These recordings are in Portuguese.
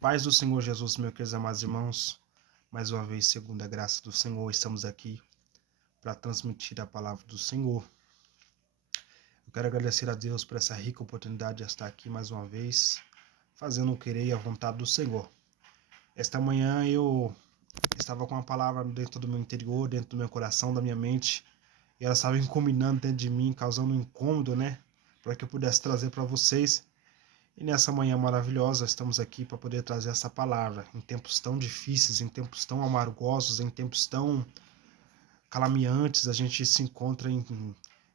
Paz do Senhor Jesus, meus queridos amados irmãos, mais uma vez, segundo a graça do Senhor, estamos aqui para transmitir a palavra do Senhor. Eu quero agradecer a Deus por essa rica oportunidade de estar aqui mais uma vez, fazendo o querer e a vontade do Senhor. Esta manhã eu estava com uma palavra dentro do meu interior, dentro do meu coração, da minha mente, e ela estava incombinando dentro de mim, causando um incômodo, para que eu pudesse trazer para vocês. E nessa manhã maravilhosa, estamos aqui para poder trazer essa palavra. Em tempos tão difíceis, em tempos tão amargosos, em tempos tão calamiantes, a gente se encontra em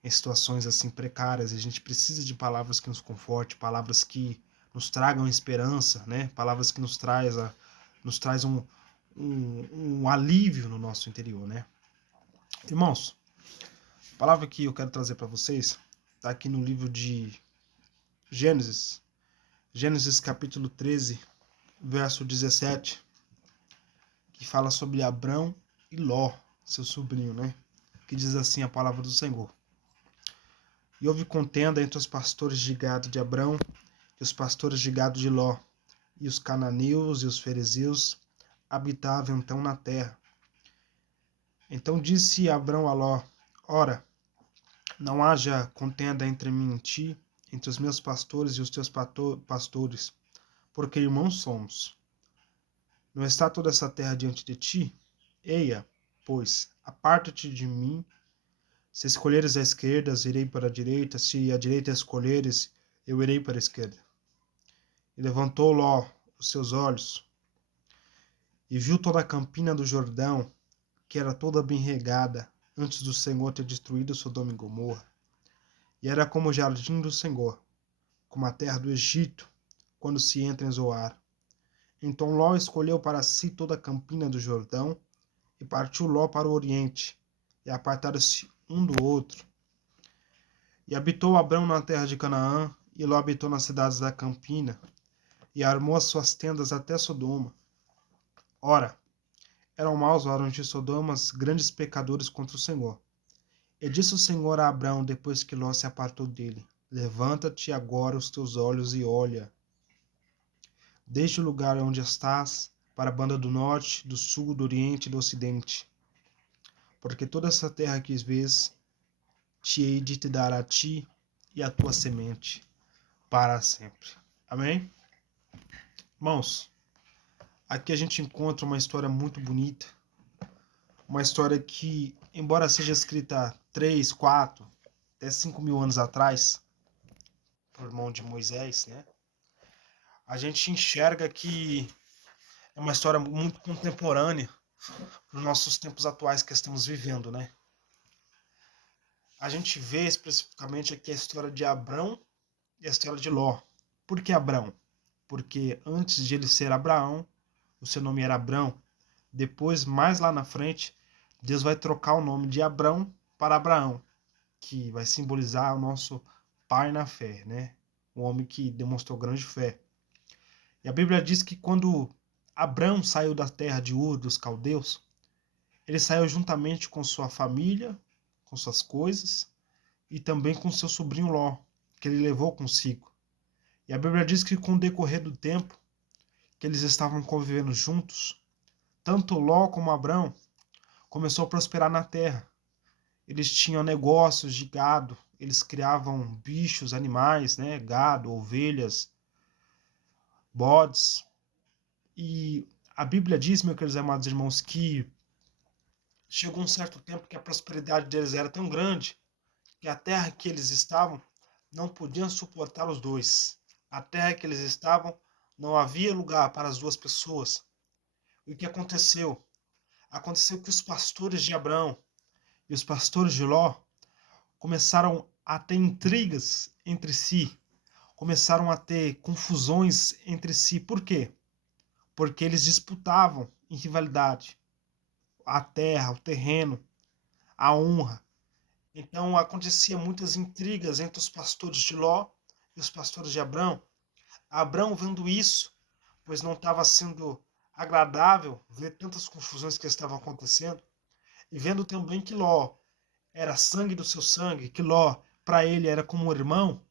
situações assim precárias. A gente precisa de palavras que nos confortem, palavras que nos tragam esperança, Palavras que nos traz um alívio no nosso interior, Irmãos, a palavra que eu quero trazer para vocês está aqui no livro de Gênesis capítulo 13, verso 17, que fala sobre Abrão e Ló, seu sobrinho, Que diz assim a palavra do Senhor. E houve contenda entre os pastores de gado de Abrão e os pastores de gado de Ló, e os cananeus e os ferezeus habitavam então na terra. Então disse Abrão a Ló: Ora, não haja contenda entre mim e ti, entre os meus pastores e os teus pastores, porque irmãos somos. Não está toda essa terra diante de ti? Eia, pois, aparta-te de mim. Se escolheres a esquerda, irei para a direita. Se a direita escolheres, eu irei para a esquerda. E levantou Ló os seus olhos, e viu toda a campina do Jordão, que era toda bem regada, antes do Senhor ter destruído Sodoma e Gomorra. E era como o jardim do Senhor, como a terra do Egito, quando se entra em Zoar. Então Ló escolheu para si toda a campina do Jordão, e partiu Ló para o oriente, e apartaram-se um do outro. E habitou Abrão na terra de Canaã, e Ló habitou nas cidades da campina, e armou as suas tendas até Sodoma. Ora, eram maus os varões de Sodoma, grandes pecadores contra o Senhor. E disse o Senhor a Abrão, depois que Ló se apartou dele: Levanta-te agora os teus olhos e olha, desde o lugar onde estás, para a banda do norte, do sul, do oriente e do ocidente. Porque toda essa terra que vês, te hei de te dar a ti e a tua semente, para sempre. Amém? Irmãos, aqui a gente encontra uma história muito bonita, uma história que, embora seja escrita 3, 4, até 5 mil anos atrás, por mão de Moisés, a gente enxerga que é uma história muito contemporânea para os nossos tempos atuais que estamos vivendo, A gente vê especificamente aqui a história de Abrão e a história de Ló. Por que Abrão? Porque antes de ele ser Abraão, o seu nome era Abrão. Depois, mais lá na frente, Deus vai trocar o nome de Abrão para Abraão, que vai simbolizar o nosso pai na fé, O homem que demonstrou grande fé. E a Bíblia diz que quando Abrão saiu da terra de Ur dos caldeus, ele saiu juntamente com sua família, com suas coisas, e também com seu sobrinho Ló, que ele levou consigo. E a Bíblia diz que com o decorrer do tempo, que eles estavam convivendo juntos, tanto Ló como Abrão começou a prosperar na terra. Eles tinham negócios de gado, eles criavam bichos, animais, gado, ovelhas, bodes. E a Bíblia diz, meus queridos amados irmãos, que chegou um certo tempo que a prosperidade deles era tão grande que a terra que eles estavam não podiam suportar os dois. A terra que eles estavam não havia lugar para as duas pessoas. E o que aconteceu? Aconteceu que os pastores de Abrão e os pastores de Ló começaram a ter intrigas entre si, começaram a ter confusões entre si. Por quê? Porque eles disputavam em rivalidade a terra, o terreno, a honra. Então acontecia muitas intrigas entre os pastores de Ló e os pastores de Abrão. Abrão, vendo isso, pois não estava sendo agradável ver tantas confusões que estavam acontecendo, e vendo também que Ló era sangue do seu sangue, que Ló para ele era como um irmão,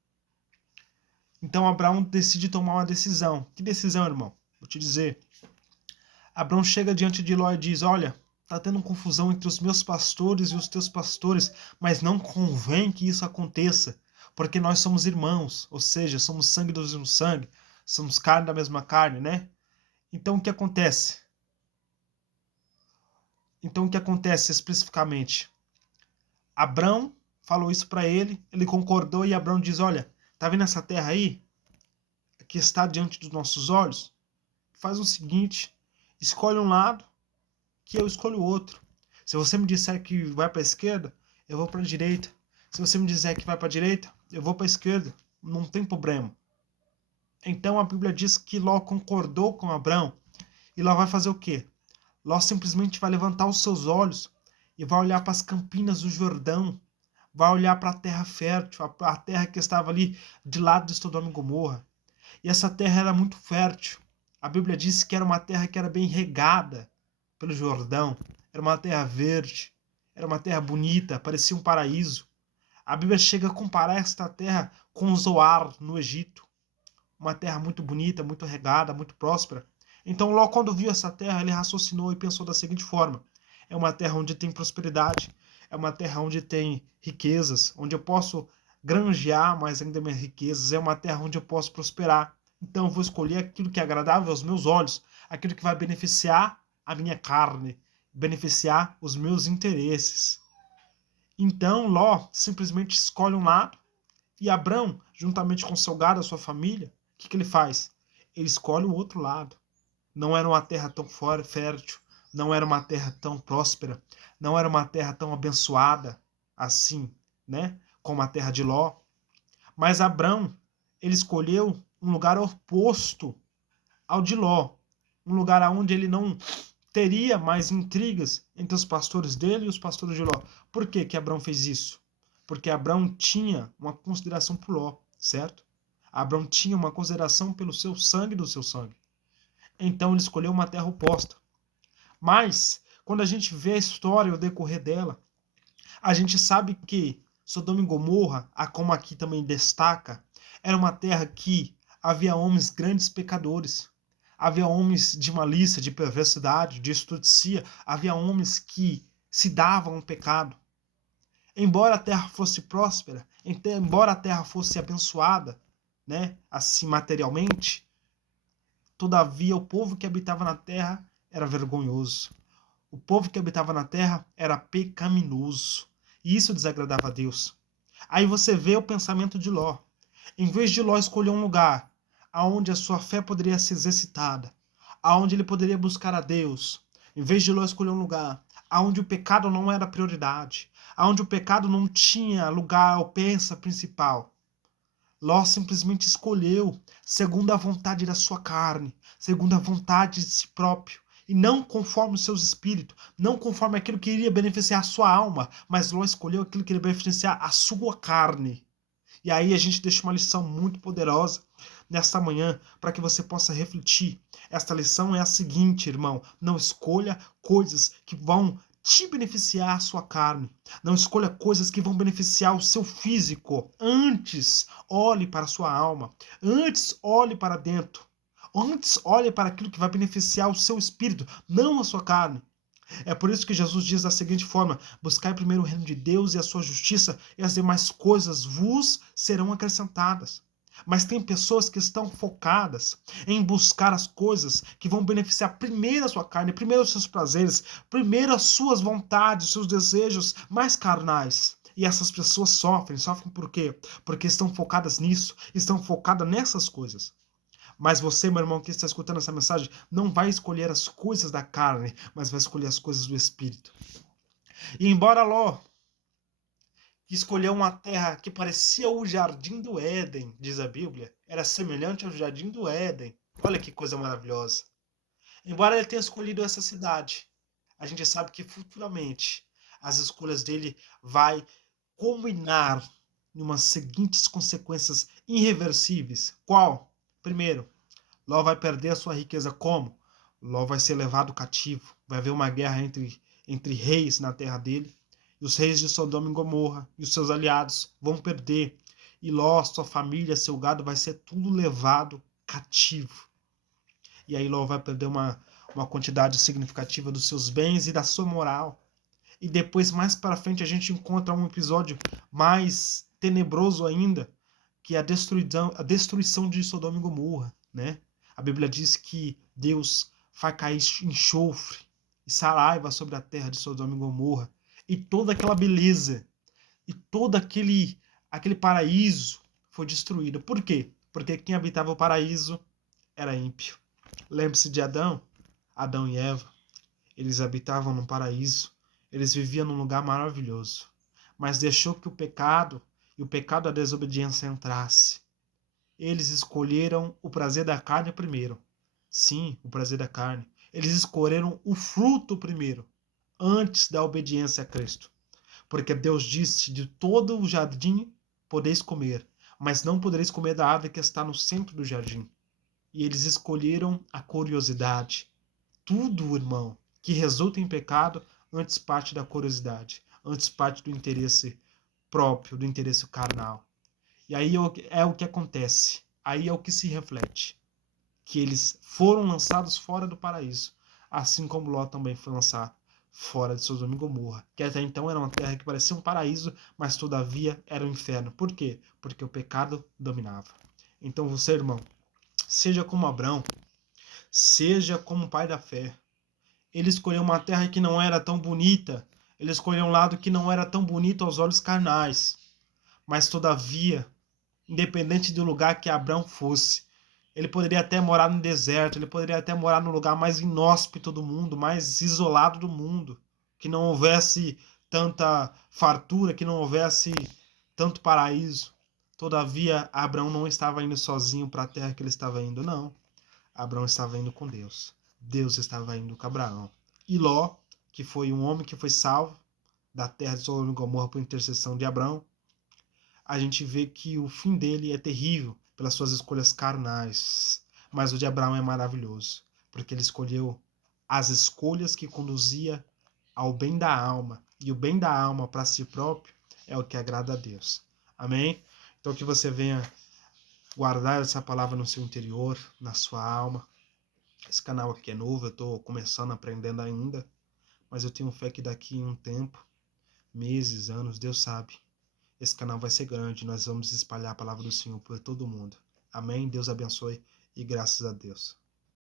então Abraão decide tomar uma decisão. Que decisão, irmão? Vou te dizer. Abrão chega diante de Ló e diz: olha, está tendo confusão entre os meus pastores e os teus pastores, mas não convém que isso aconteça, porque nós somos irmãos, ou seja, somos sangue do mesmo sangue, somos carne da mesma carne, né? Então o que acontece? Então o que acontece especificamente? Abrão falou isso para ele concordou e Abrão diz: olha, tá vendo essa terra aí? Que está diante dos nossos olhos? Faz o seguinte, escolhe um lado que eu escolho o outro. Se você me disser que vai para a esquerda, eu vou para a direita. Se você me disser que vai para a direita, eu vou para a esquerda. Não tem problema. Então a Bíblia diz que Ló concordou com Abrão. E Ló vai fazer o quê? Ló simplesmente vai levantar os seus olhos e vai olhar para as campinas do Jordão. Vai olhar para a terra fértil, a terra que estava ali de lado de Sodoma e Gomorra. E essa terra era muito fértil. A Bíblia diz que era uma terra que era bem regada pelo Jordão. Era uma terra verde. Era uma terra bonita, parecia um paraíso. A Bíblia chega a comparar esta terra com Zoar, no Egito. Uma terra muito bonita, muito regada, muito próspera. Então Ló, quando viu essa terra, ele raciocinou e pensou da seguinte forma: é uma terra onde tem prosperidade, é uma terra onde tem riquezas, onde eu posso granjear mais ainda minhas riquezas, é uma terra onde eu posso prosperar. Então eu vou escolher aquilo que é agradável aos meus olhos, aquilo que vai beneficiar a minha carne, beneficiar os meus interesses. Então Ló simplesmente escolhe um lado e Abrão, juntamente com seu gado, a sua família, o que ele faz? Ele escolhe o outro lado. Não era uma terra tão fértil, não era uma terra tão próspera, não era uma terra tão abençoada assim, né? Como a terra de Ló. Mas Abrão, ele escolheu um lugar oposto ao de Ló, um lugar onde ele não teria mais intrigas entre os pastores dele e os pastores de Ló. Por que que Abrão fez isso? Porque Abrão tinha uma consideração por Ló, certo? Abrão tinha uma consideração pelo seu sangue do seu sangue. Então ele escolheu uma terra oposta. Mas, quando a gente vê a história e o decorrer dela, a gente sabe que Sodoma e Gomorra, como aqui também destaca, era uma terra que havia homens grandes pecadores. Havia homens de malícia, de perversidade, de astucia. Havia homens que se davam ao pecado. Embora a terra fosse próspera, embora a terra fosse abençoada, né, assim materialmente, todavia o povo que habitava na terra era vergonhoso. O povo que habitava na terra era pecaminoso. E isso desagradava a Deus. Aí você vê o pensamento de Ló. Em vez de Ló escolher um lugar aonde a sua fé poderia ser exercitada, aonde ele poderia buscar a Deus, em vez de Ló escolher um lugar aonde o pecado não era prioridade, aonde o pecado não tinha lugar ou pensa principal, Ló simplesmente escolheu segundo a vontade da sua carne, segundo a vontade de si próprio, e não conforme os seus espíritos, não conforme aquilo que iria beneficiar a sua alma, mas Ló escolheu aquilo que iria beneficiar a sua carne. E aí a gente deixa uma lição muito poderosa nesta manhã para que você possa refletir. Esta lição é a seguinte, irmão: não escolha coisas que vão te beneficiar a sua carne. Não escolha coisas que vão beneficiar o seu físico. Antes, olhe para a sua alma. Antes, olhe para dentro. Antes, olhe para aquilo que vai beneficiar o seu espírito, não a sua carne. É por isso que Jesus diz da seguinte forma: buscai primeiro o reino de Deus e a sua justiça, e as demais coisas vos serão acrescentadas. Mas tem pessoas que estão focadas em buscar as coisas que vão beneficiar primeiro a sua carne, primeiro os seus prazeres, primeiro as suas vontades, os seus desejos mais carnais. E essas pessoas sofrem por quê? Porque estão focadas nisso, estão focadas nessas coisas. Mas você, meu irmão, que está escutando essa mensagem, não vai escolher as coisas da carne, mas vai escolher as coisas do Espírito. E embora Ló escolheu uma terra que parecia o jardim do Éden, diz a Bíblia, era semelhante ao jardim do Éden. Olha que coisa maravilhosa. Embora ele tenha escolhido essa cidade, a gente sabe que futuramente as escolhas dele vai culminar em umas seguintes consequências irreversíveis. Qual? Primeiro, Ló vai perder a sua riqueza. Como? Ló vai ser levado cativo. Vai haver uma guerra entre reis na terra dele. E os reis de Sodoma e Gomorra e os seus aliados vão perder. E Ló, sua família, seu gado, vai ser tudo levado cativo. E aí Ló vai perder uma quantidade significativa dos seus bens e da sua moral. E depois, mais para frente, a gente encontra um episódio mais tenebroso ainda, que é a destruição de Sodoma e Gomorra, né? A Bíblia diz que Deus vai cair enxofre e saraiva sobre a terra de Sodoma e Gomorra, e toda aquela beleza e todo aquele paraíso foi destruído. Por quê? Porque quem habitava o paraíso era ímpio. Lembre-se de Adão e Eva. Eles habitavam no paraíso. Eles viviam num lugar maravilhoso. Mas deixou que o pecado e o pecado da desobediência entrasse. Eles escolheram o prazer da carne primeiro. Sim, o prazer da carne. Eles escolheram o fruto primeiro, antes da obediência a Cristo. Porque Deus disse: de todo o jardim podeis comer, mas não podereis comer da árvore que está no centro do jardim. E eles escolheram a curiosidade. Tudo, irmão, que resulta em pecado, antes parte da curiosidade, antes parte do interesse próprio, do interesse carnal. E aí é o que acontece, aí é o que se reflete, que eles foram lançados fora do paraíso, assim como Ló também foi lançado fora de Sodoma e Gomorra, que até então era uma terra que parecia um paraíso, mas todavia era um inferno. Por quê? Porque o pecado dominava. Então você, irmão, seja como Abrão, seja como o pai da fé. Ele escolheu uma terra que não era tão bonita, ele escolheu um lado que não era tão bonito aos olhos carnais, mas todavia, independente do lugar que Abrão fosse, ele poderia até morar no deserto, ele poderia até morar no lugar mais inóspito do mundo, mais isolado do mundo, que não houvesse tanta fartura, que não houvesse tanto paraíso. Todavia, Abraão não estava indo sozinho para a terra que ele estava indo, não. Abraão estava indo com Deus. Deus estava indo com Abraão. E Ló, que foi um homem que foi salvo da terra de Sodoma e Gomorra por intercessão de Abraão, a gente vê que o fim dele é terrível pelas suas escolhas carnais. Mas o de Abraão é maravilhoso, porque ele escolheu as escolhas que conduzia ao bem da alma. E o bem da alma para si próprio é o que agrada a Deus. Amém? Então que você venha guardar essa palavra no seu interior, na sua alma. Esse canal aqui é novo, eu estou começando, aprendendo ainda, mas eu tenho fé que daqui a um tempo, meses, anos, Deus sabe, esse canal vai ser grande, nós vamos espalhar a palavra do Senhor por todo mundo. Amém? Deus abençoe e graças a Deus.